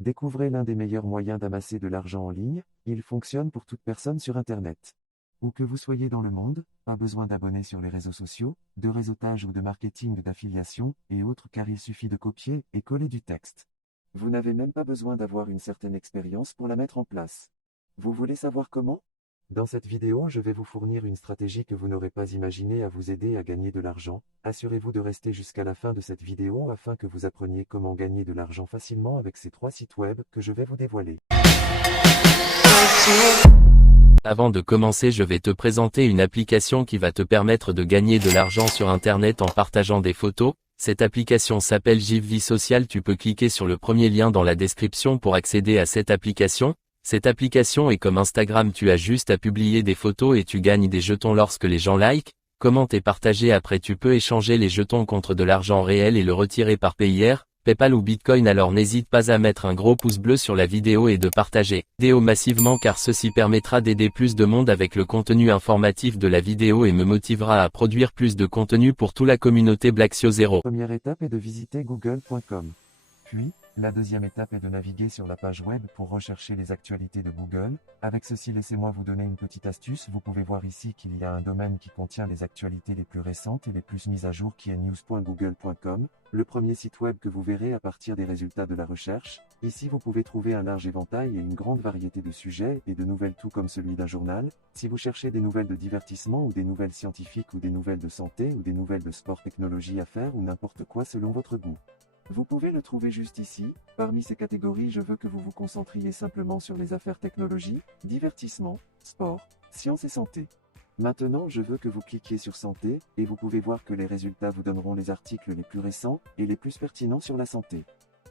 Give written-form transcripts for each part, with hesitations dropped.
Découvrez l'un des meilleurs moyens d'amasser de l'argent en ligne, il fonctionne pour toute personne sur Internet. Où que vous soyez dans le monde, pas besoin d'abonner sur les réseaux sociaux, de réseautage ou de marketing d'affiliation, et autres car il suffit de copier et coller du texte. Vous n'avez même pas besoin d'avoir une certaine expérience pour la mettre en place. Vous voulez savoir comment? Dans cette vidéo, je vais vous fournir une stratégie que vous n'aurez pas imaginée à vous aider à gagner de l'argent. Assurez-vous de rester jusqu'à la fin de cette vidéo afin que vous appreniez comment gagner de l'argent facilement avec ces 3 sites web que je vais vous dévoiler. Avant de commencer, je vais te présenter une application qui va te permettre de gagner de l'argent sur Internet en partageant des photos. Cette application s'appelle GiveVie Social. Tu peux cliquer sur le premier lien dans la description pour accéder à cette application. Cette application est comme Instagram, tu as juste à publier des photos et tu gagnes des jetons lorsque les gens like, commentent et partagent. Après tu peux échanger les jetons contre de l'argent réel et le retirer par PayPal, PayPal ou Bitcoin. Alors n'hésite pas à mettre un gros pouce bleu sur la vidéo et de partager la vidéo massivement car ceci permettra d'aider plus de monde avec le contenu informatif de la vidéo et me motivera à produire plus de contenu pour toute la communauté Blacksio Zero. Première étape est de visiter google.com. Puis, la deuxième étape est de naviguer sur la page web pour rechercher les actualités de Google. Avec ceci, laissez-moi vous donner une petite astuce. Vous pouvez voir ici qu'il y a un domaine qui contient les actualités les plus récentes et les plus mises à jour qui est news.google.com, le premier site web que vous verrez à partir des résultats de la recherche. Ici, vous pouvez trouver un large éventail et une grande variété de sujets et de nouvelles, tout comme celui d'un journal. Si vous cherchez des nouvelles de divertissement ou des nouvelles scientifiques ou des nouvelles de santé ou des nouvelles de sport, technologie, affaires ou n'importe quoi selon votre goût, vous pouvez le trouver juste ici. Parmi ces catégories, je veux que vous vous concentriez simplement sur les affaires technologie, divertissement, sport, sciences et santé. Maintenant, je veux que vous cliquiez sur santé, et vous pouvez voir que les résultats vous donneront les articles les plus récents et les plus pertinents sur la santé.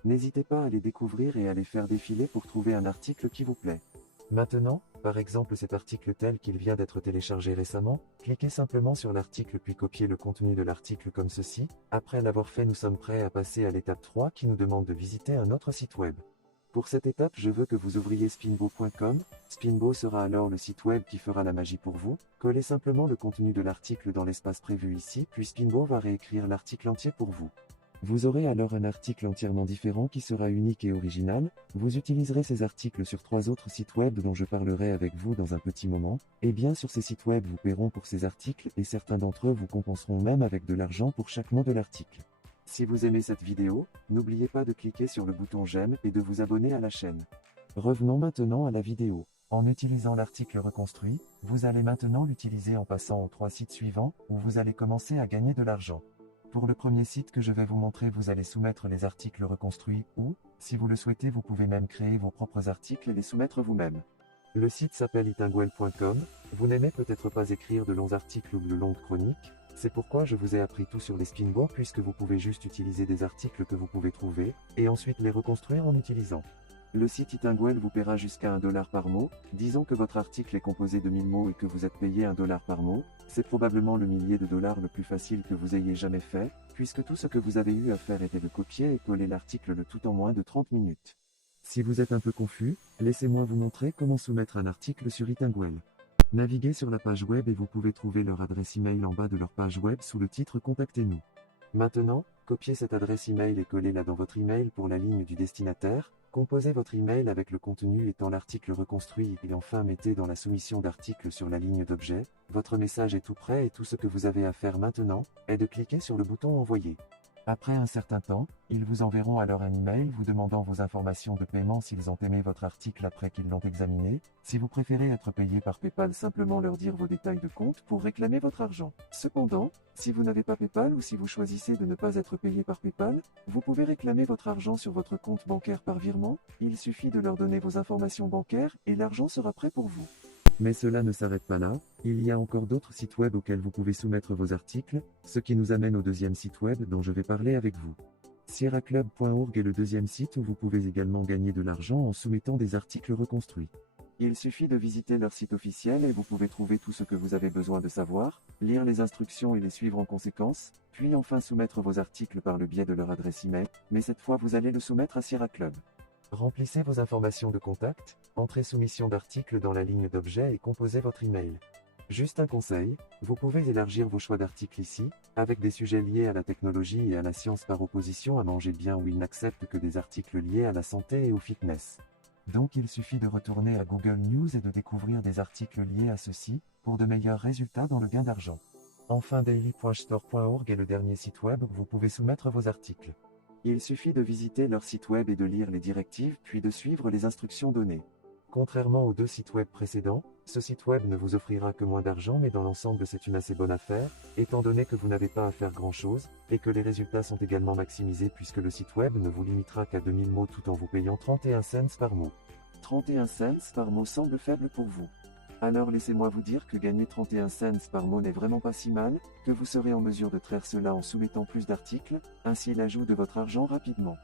N'hésitez pas à les découvrir et à les faire défiler pour trouver un article qui vous plaît. Maintenant, par exemple cet article tel qu'il vient d'être téléchargé récemment, cliquez simplement sur l'article puis copiez le contenu de l'article comme ceci. Après l'avoir fait, nous sommes prêts à passer à l'étape 3 qui nous demande de visiter un autre site web. Pour cette étape, je veux que vous ouvriez spinbo.com. Spinbo sera alors le site web qui fera la magie pour vous. Collez simplement le contenu de l'article dans l'espace prévu ici, puis Spinbo va réécrire l'article entier pour vous. Vous aurez alors un article entièrement différent qui sera unique et original. Vous utiliserez ces articles sur 3 autres sites web dont je parlerai avec vous dans un petit moment. Et bien sur ces sites web vous paieront pour ces articles et certains d'entre eux vous compenseront même avec de l'argent pour chaque mot de l'article. Si vous aimez cette vidéo, n'oubliez pas de cliquer sur le bouton j'aime et de vous abonner à la chaîne. Revenons maintenant à la vidéo. En utilisant l'article reconstruit, vous allez maintenant l'utiliser en passant aux 3 sites suivants où vous allez commencer à gagner de l'argent. Pour le premier site que je vais vous montrer, vous allez soumettre les articles reconstruits ou, si vous le souhaitez, vous pouvez même créer vos propres articles et les soumettre vous-même. Le site s'appelle itinguel.com. Vous n'aimez peut-être pas écrire de longs articles ou de longues chroniques. C'est pourquoi je vous ai appris tout sur les Spinbo puisque vous pouvez juste utiliser des articles que vous pouvez trouver et ensuite les reconstruire en utilisant. Le site Itinguel vous paiera jusqu'à $1 par mot. Disons que votre article est composé de 1000 mots et que vous êtes payé $1 par mot. C'est probablement le millier de dollars le plus facile que vous ayez jamais fait, puisque tout ce que vous avez eu à faire était de copier et coller l'article, le tout en moins de 30 minutes. Si vous êtes un peu confus, laissez-moi vous montrer comment soumettre un article sur Itinguel. Naviguez sur la page web et vous pouvez trouver leur adresse email en bas de leur page web sous le titre Contactez-nous. Maintenant, copiez cette adresse email et collez-la dans votre email pour la ligne du destinataire. Composez votre email avec le contenu étant l'article reconstruit et enfin mettez dans la soumission d'article sur la ligne d'objet. Votre message est tout prêt et tout ce que vous avez à faire maintenant est de cliquer sur le bouton envoyer. Après un certain temps, ils vous enverront alors un email vous demandant vos informations de paiement s'ils ont aimé votre article après qu'ils l'ont examiné. Si vous préférez être payé par PayPal, simplement leur dire vos détails de compte pour réclamer votre argent. Cependant, si vous n'avez pas PayPal ou si vous choisissez de ne pas être payé par PayPal, vous pouvez réclamer votre argent sur votre compte bancaire par virement. Il suffit de leur donner vos informations bancaires et l'argent sera prêt pour vous. Mais cela ne s'arrête pas là, il y a encore d'autres sites web auxquels vous pouvez soumettre vos articles, ce qui nous amène au deuxième site web dont je vais parler avec vous. SierraClub.org est le deuxième site où vous pouvez également gagner de l'argent en soumettant des articles reconstruits. Il suffit de visiter leur site officiel et vous pouvez trouver tout ce que vous avez besoin de savoir, lire les instructions et les suivre en conséquence, puis enfin soumettre vos articles par le biais de leur adresse email, mais cette fois vous allez le soumettre à Sierra Club. Remplissez vos informations de contact, entrez soumission d'article dans la ligne d'objet et composez votre email. Juste un conseil, vous pouvez élargir vos choix d'articles ici, avec des sujets liés à la technologie et à la science par opposition à manger bien où il n'accepte que des articles liés à la santé et au fitness. Donc il suffit de retourner à Google News et de découvrir des articles liés à ceci, pour de meilleurs résultats dans le gain d'argent. Enfin daily.store.org est le dernier site web où vous pouvez soumettre vos articles. Il suffit de visiter leur site web et de lire les directives puis de suivre les instructions données. Contrairement aux deux sites web précédents, ce site web ne vous offrira que moins d'argent mais dans l'ensemble c'est une assez bonne affaire, étant donné que vous n'avez pas à faire grand chose, et que les résultats sont également maximisés puisque le site web ne vous limitera qu'à 2000 mots tout en vous payant 31 cents par mot. 31 cents par mot semble faible pour vous. Alors laissez-moi vous dire que gagner 31 cents par mot n'est vraiment pas si mal, que vous serez en mesure de traire cela en soumettant plus d'articles, ainsi l'ajout de votre argent rapidement.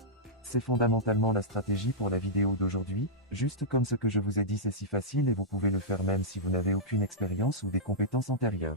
C'est fondamentalement la stratégie pour la vidéo d'aujourd'hui, juste comme ce que je vous ai dit c'est si facile et vous pouvez le faire même si vous n'avez aucune expérience ou des compétences antérieures.